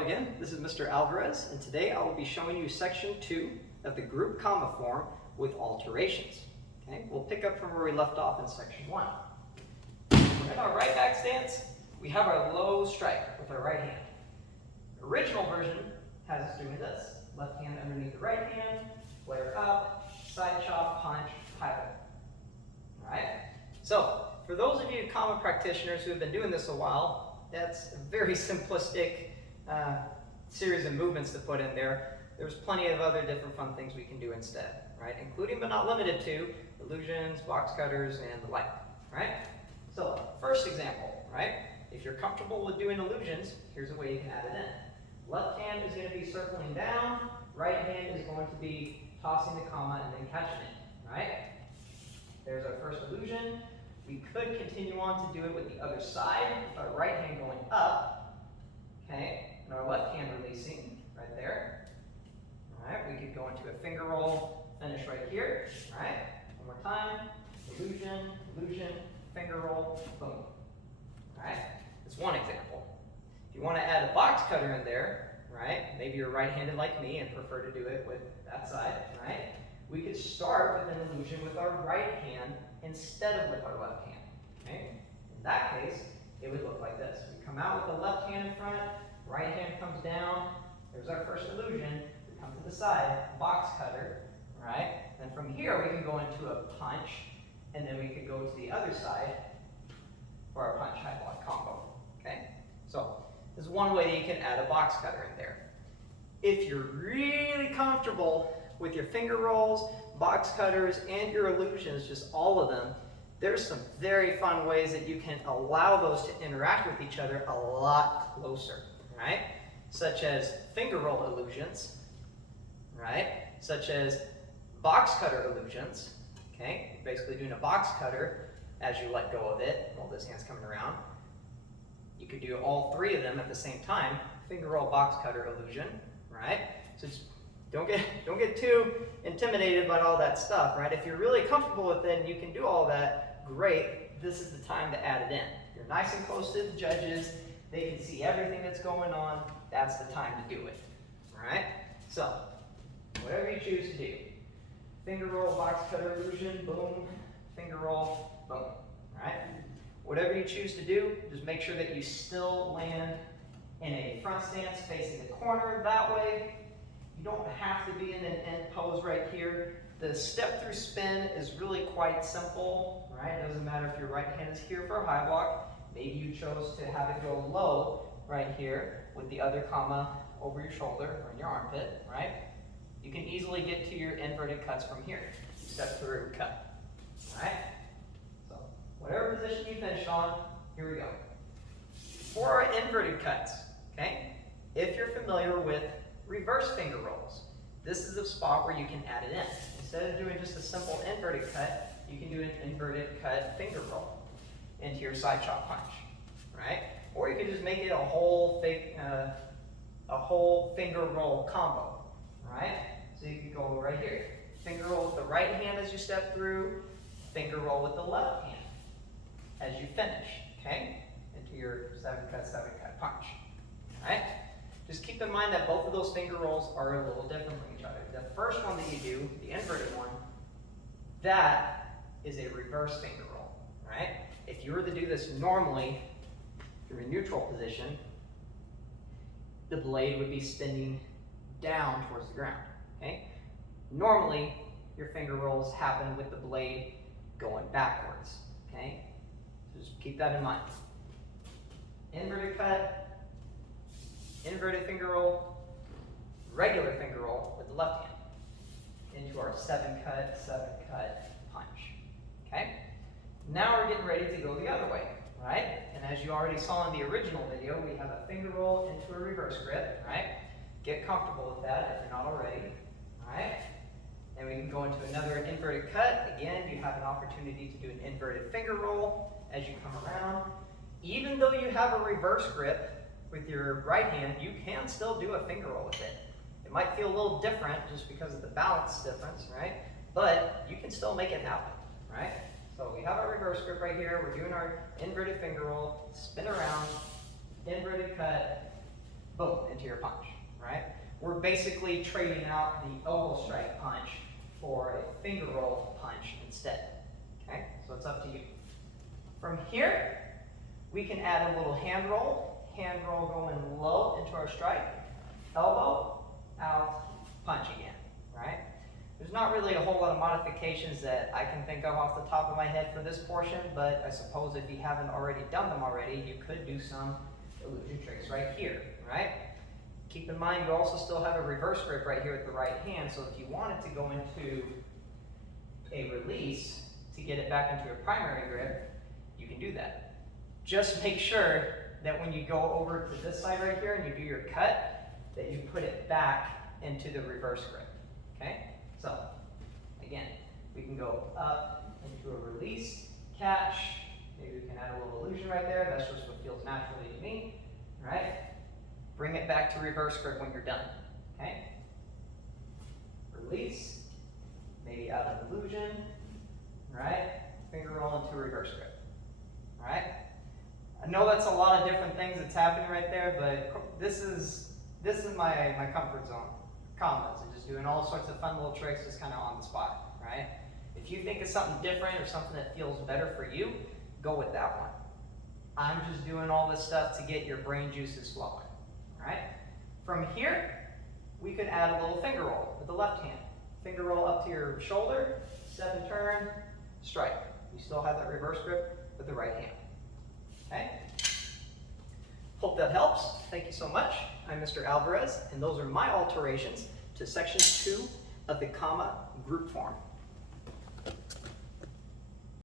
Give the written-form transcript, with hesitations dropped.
again, this is Mr. Alvarez, and today I will be showing you section 2 of the group comma form with alterations. Okay, we'll pick up from where we left off in section 1. In our right back stance, we have our low strike with our right hand. The original version has us doing this. Left hand underneath the right hand, flare up, side chop, punch, high hook. Alright? So, for those of you comma practitioners who have been doing this a while, that's a very simplistic series of movements to put in there. There's plenty of other different fun things we can do instead, right? Including but not limited to illusions, box cutters, and the like, right? So, first example, right? If you're comfortable with doing illusions, here's a way you can add it in. Left hand is going to be circling down, right hand is going to be tossing the comma and then catching it, right? There's our first illusion. We could continue on to do it with the other side, with our right hand going up, okay, and our left hand releasing right there. All right, we could go into a finger roll, finish right here. All right, one more time. Illusion, illusion, finger roll, boom. All right, that's one example. If you want to add a box cutter in there, right, maybe you're right-handed like me and prefer to do it with that side, right, we could start with an illusion with our right hand instead of with our left hand. Okay? In that case, it would look like this. We come out with the left hand in front, right hand comes down, there's our first illusion, we come to the side, box cutter, right? And from here we can go into a punch, and then we could go to the other side for our punch high block combo. Okay? So this is one way that you can add a box cutter in there. If you're really comfortable with your finger rolls, box cutters, and your illusions, just all of them, there's some very fun ways that you can allow those to interact with each other a lot closer, right? Such as finger roll illusions, right? Such as box cutter illusions, okay? You're basically doing a box cutter as you let go of it while this hand's coming around. You could do all three of them at the same time, finger roll, box cutter illusion, right? So just don't get too intimidated by all that stuff, right? If you're really comfortable with it and you can do all that, great. This is the time to add it in. If you're nice and close to the judges, they can see everything that's going on, that's the time to do it, all right? So, whatever you choose to do. Finger roll, box cutter illusion, boom. Finger roll, boom, all right? Whatever you choose to do, just make sure that you still land in a front stance facing the corner that way. You don't have to be in an end pose right here. The step through spin is really quite simple, right? It doesn't matter if your right hand is here for a high block. Maybe you chose to have it go low right here with the other comma over your shoulder or in your armpit, right? You can easily get to your inverted cuts from here. Step through, cut, all right? So whatever position you finish on, here we go. For our inverted cuts, okay? If you're familiar with reverse finger rolls, this is a spot where you can add it in. Instead of doing just a simple inverted cut, you can do an inverted cut finger roll into your side chop punch, right? Or you can just make it a whole finger roll combo, right? So you can go right here. Finger roll with the right hand as you step through, finger roll with the left hand as you finish, okay? Into your 7-cut punch, all right? Just keep in mind that both of those finger rolls are a little different from each other. The first one that you do, the inverted one, that is a reverse finger roll, right? If you were to do this normally through a neutral position, the blade would be spinning down towards the ground, okay? Normally, your finger rolls happen with the blade going backwards, okay? So just keep that in mind. Inverted cut, inverted finger roll, regular finger roll with the left hand into our 7-cut punch, okay? Now we're getting ready to go the other way, right? And as you already saw in the original video, we have a finger roll into a reverse grip, right? Get comfortable with that if you're not already, all right? And we can go into another inverted cut. Again, you have an opportunity to do an inverted finger roll as you come around. Even though you have a reverse grip, with your right hand, you can still do a finger roll with it. It might feel a little different just because of the balance difference, right? But you can still make it happen, right? So we have our reverse grip right here. We're doing our inverted finger roll, spin around, inverted cut, boom, into your punch, right? We're basically trading out the elbow strike punch for a finger roll punch instead, okay? So it's up to you. From here, we can add a little hand roll going low into our strike, elbow, out, punch again, right? There's not really a whole lot of modifications that I can think of off the top of my head for this portion, but I suppose if you haven't already done them already, you could do some illusion tricks right here, right? Keep in mind, you also still have a reverse grip right here with the right hand, so if you wanted to go into a release to get it back into your primary grip, you can do that. Just make sure that when you go over to this side right here and you do your cut, that you put it back into the reverse grip, okay? So, again, we can go up into a release, catch, maybe we can add a little illusion right there, that's just what feels naturally to me, right? Bring it back to reverse grip when you're done, okay? Release, maybe add an illusion, right? Finger roll into reverse grip, right? I know that's a lot of different things that's happening right there, but this is my comfort zone. Combos and just doing all sorts of fun little tricks just kind of on the spot, right? If you think of something different or something that feels better for you, go with that one. I'm just doing all this stuff to get your brain juices flowing, right? From here, we could add a little finger roll with the left hand. Finger roll up to your shoulder, step and turn, strike. You still have that reverse grip with the right hand, okay? Hope that helps. Thank you so much. I'm Mr. Alvarez, and those are my alterations to section 2 of the comma group form.